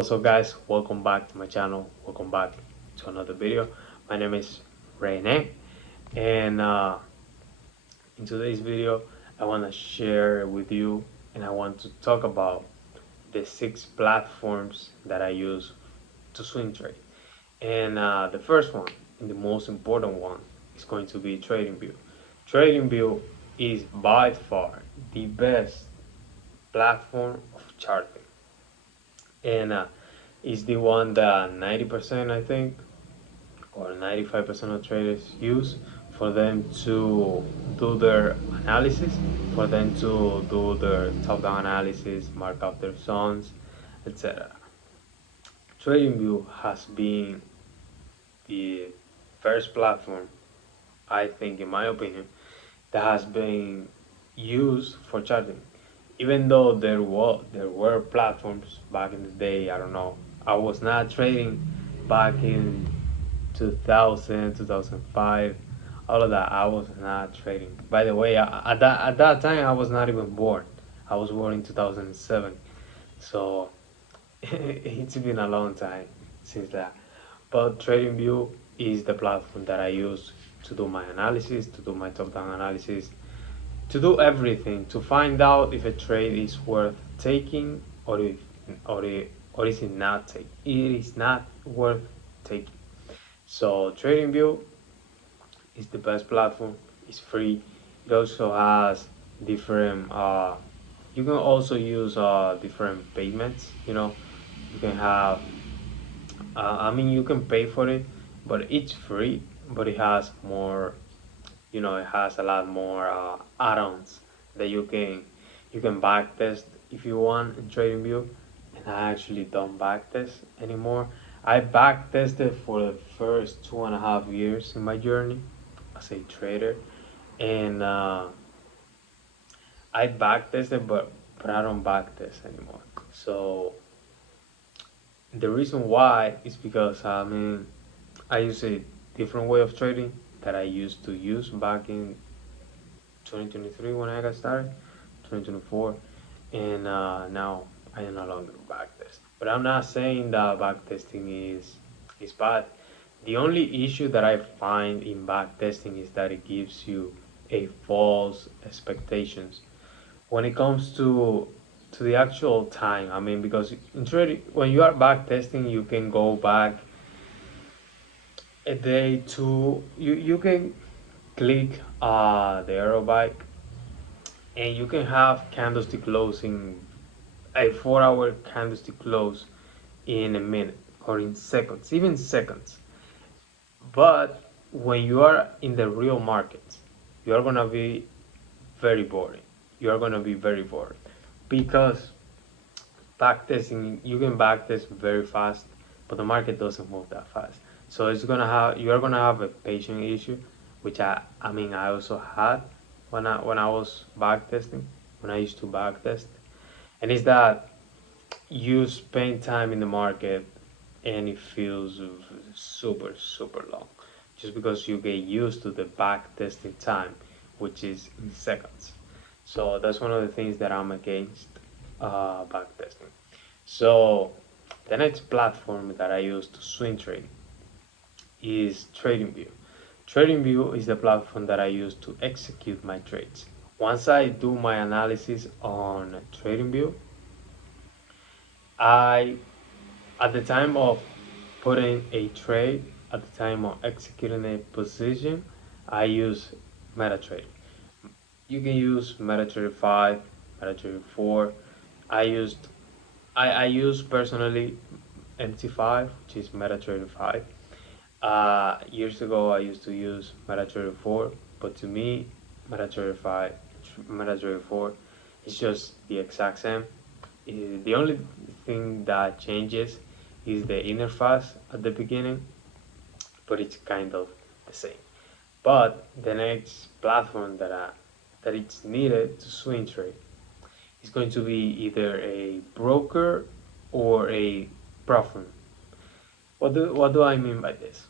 Also guys, welcome back to my channel. Welcome back to another video. My name is Rene, and in today's video I want to share with you and I want to talk about the 6 platforms that I use to swing trade. And the first one and the most important one is going to be TradingView. TradingView is by far the best platform of charting, and is the one that 90% I think or 95% of traders use for them to do their analysis, for them to do their top-down analysis, mark out their zones, etc. TradingView has been the first platform, I think, in my opinion, that has been used for charting. Even though there were platforms back in the day, I don't know. I was not trading back in 2000, 2005, all of that. I was not trading. By the way, at that time I was not even born. I was born in 2007, so it's been a long time since that. But TradingView is the platform that I use to do my analysis, to do my top-down analysis, to do everything, to find out if a trade is worth taking or is it not take. It is not worth taking. So TradingView is the best platform. It's free. It also has different. You can also use different payments. You can have. I mean, you can pay for it, but it's free. But it has more. It has a lot more add-ons that you can backtest if you want in TradingView. And I actually don't backtest anymore. I backtested for the first 2.5 years in my journey as a trader, and I backtested, but I don't backtest anymore. So the reason why is because I use a different way of trading that I used to use back in 2023 when I got started, 2024, and now I am no longer backtest. But I'm not saying that backtesting is bad. The only issue that I find in backtesting is that it gives you a false expectations when it comes to the actual time. I mean, because in trading, when you are backtesting, you can go back a day, two. You can click the arrow back, and you can have candlestick closing a 4-hour candlestick close in a minute or in seconds, even seconds. But when you are in the real markets, you are gonna be very boring. You are gonna be very bored because backtesting, you can backtest very fast, but the market doesn't move that fast. So you are gonna have a patient issue, which I mean I also had when I was backtesting, when I used to backtest, and it's that you spend time in the market and it feels super super long just because you get used to the back testing time, which is in seconds. So that's one of the things that I'm against back testing. So the next platform that I use to swing trade is TradingView. TradingView is the platform that I use to execute my trades. Once I do my analysis on TradingView, I at the time of putting a trade, at the time of executing a position, I use MetaTrader. You can use MetaTrader 5, MetaTrader 4. I used I use personally MT5, which is MetaTrader 5. Years ago I used to use MetaTrader 4, but to me MetaTrader 5, MetaTrader 4 is just the exact same. The only thing that changes is the interface at the beginning, but it's kind of the same. But the next platform that it's needed to swing trade is going to be either a broker or a platform. What do I mean by this?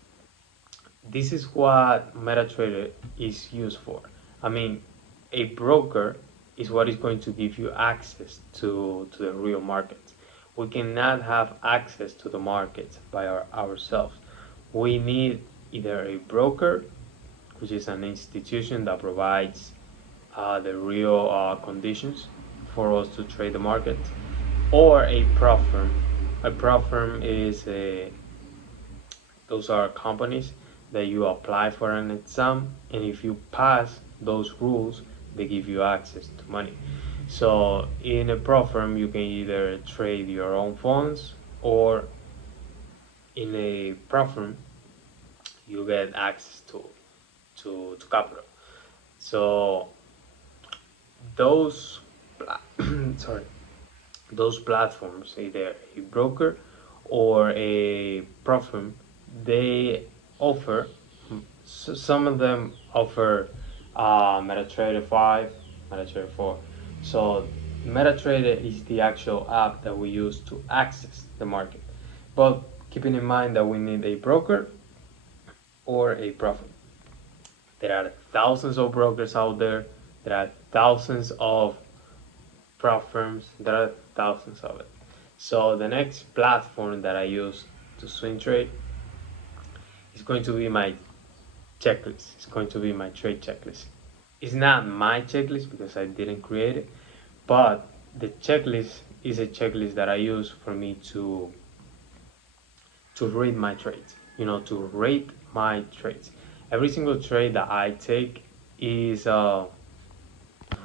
This is what MetaTrader is used for. I mean, a broker is what is going to give you access to the real market, we cannot have access to the markets by ourselves. We need either a broker, which is an institution that provides the real conditions for us to trade the market, or a prop firm. A prop firm is those are companies that you apply for an exam, and if you pass those rules, they give you access to money. So in a prop firm, you can either trade your own funds, or in a prop firm, you get access to capital. So those sorry, those platforms, either a broker or a prop firm, they offer, some of them offer MetaTrader 5, MetaTrader 4. So MetaTrader is the actual app that we use to access the market. But keeping in mind that we need a broker or a prop firm. There are thousands of brokers out there. There are thousands of prop firms. There are thousands of it. So the next platform that I use to swing trade is going to be my checklist. It's going to be my trade checklist. It's not my checklist because I didn't create it, but the checklist is a checklist that I use for me to rate my trades. To rate my trades. Every single trade that I take is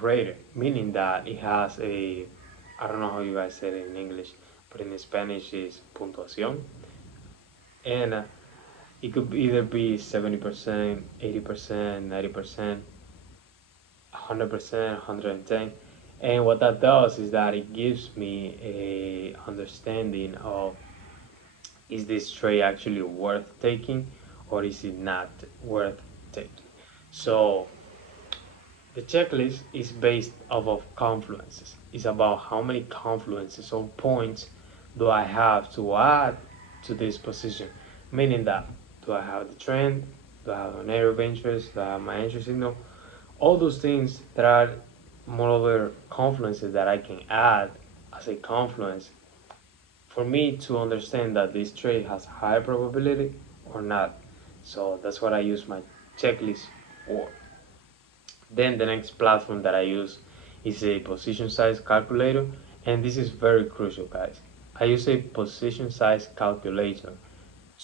rated, meaning that it has a, I don't know how you guys say it in English, but in Spanish is puntuación, and it could either be 70%, 80%, 90%, 100%, 110. And what that does is that it gives me a understanding of, is this trade actually worth taking, or is it not worth taking. So the checklist is based off of confluences. It's about how many confluences or points do I have to add to this position. Meaning that, do I have the trend? Do I have an area of interest? Do I have my entry signal? All those things that are moreover confluences that I can add as a confluence for me to understand that this trade has high probability or not. So that's what I use my checklist for. Then the next platform that I use is a position size calculator, and this is very crucial, guys. I use a position size calculator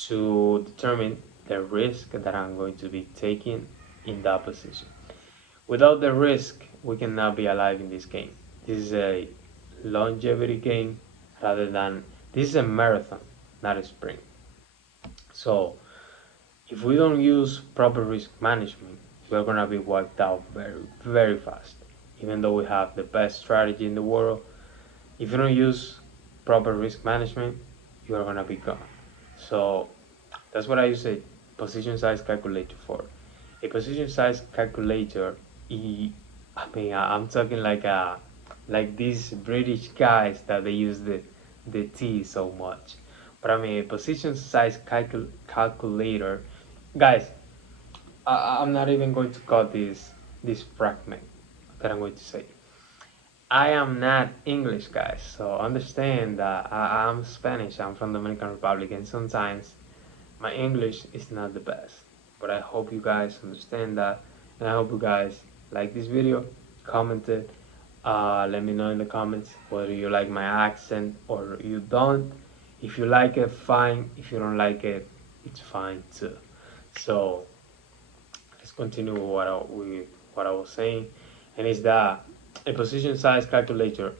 to determine the risk that I'm going to be taking in that position. Without the risk, we cannot be alive in this game. This is a longevity game rather than, this is a marathon, not a sprint. So if we don't use proper risk management, we're gonna be wiped out very, very fast. Even though we have the best strategy in the world, if you don't use proper risk management, you are gonna be gone. So that's what I use a position size calculator for. A position size calculator, I mean, I'm talking like these British guys that they use the T so much. But I mean, a position size calculator, guys. I'm not even going to cut this fragment that I'm going to say. I am not English, guys, so understand that I'm Spanish. I'm from the Dominican Republic, and sometimes my English is not the best. But I hope you guys understand that, and I hope you guys like this video, comment it, let me know in the comments whether you like my accent or you don't. If you like it, fine. If you don't like it, it's fine too. So let's continue with what I was saying, and is that a position size calculator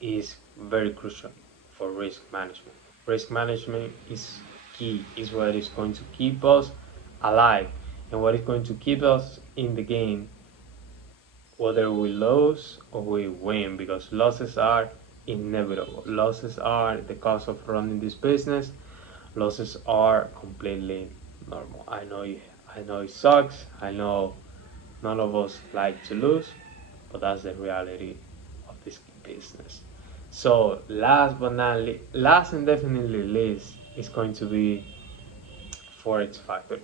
is very crucial for risk management. Risk management is key, is what is going to keep us alive and what is going to keep us in the game, whether we lose or we win, because losses are inevitable. Losses are the cost of running this business. Losses are completely normal. I know it sucks. I know none of us like to lose, but that's the reality of this business. So last and definitely least is going to be Forex Factory.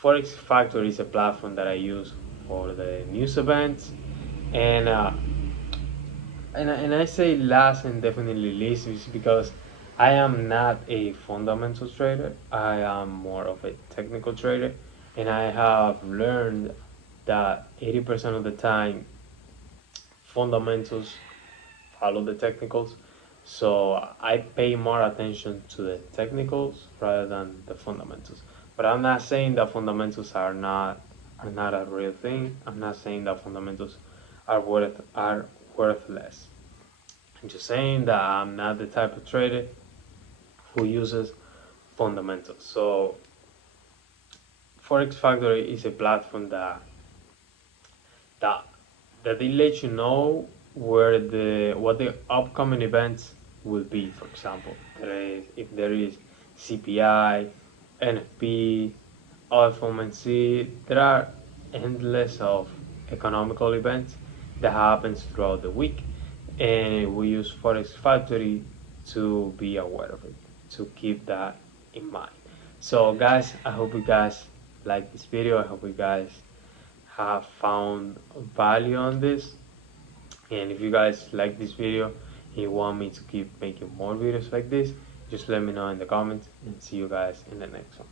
Forex Factory is a platform that I use for the news events, and And I say last and definitely least is because I am not a fundamental trader. I am more of a technical trader, and I have learned that 80% of the time fundamentals follow the technicals. So I pay more attention to the technicals rather than the fundamentals. But I'm not saying that fundamentals are not a real thing. I'm not saying that fundamentals are worthless. I'm just saying that I'm not the type of trader who uses fundamentals. So Forex Factory is a platform that that they let you know where the what the upcoming events will be. For example, if there is CPI, NFP, FOMC, there are endless of economical events that happens throughout the week, and we use Forex Factory to be aware of it, to keep that in mind. So guys, I hope you guys like this video. I hope you guys have found value on this. And if you guys like this video and you want me to keep making more videos like this, just let me know in the comments and see you guys in the next one.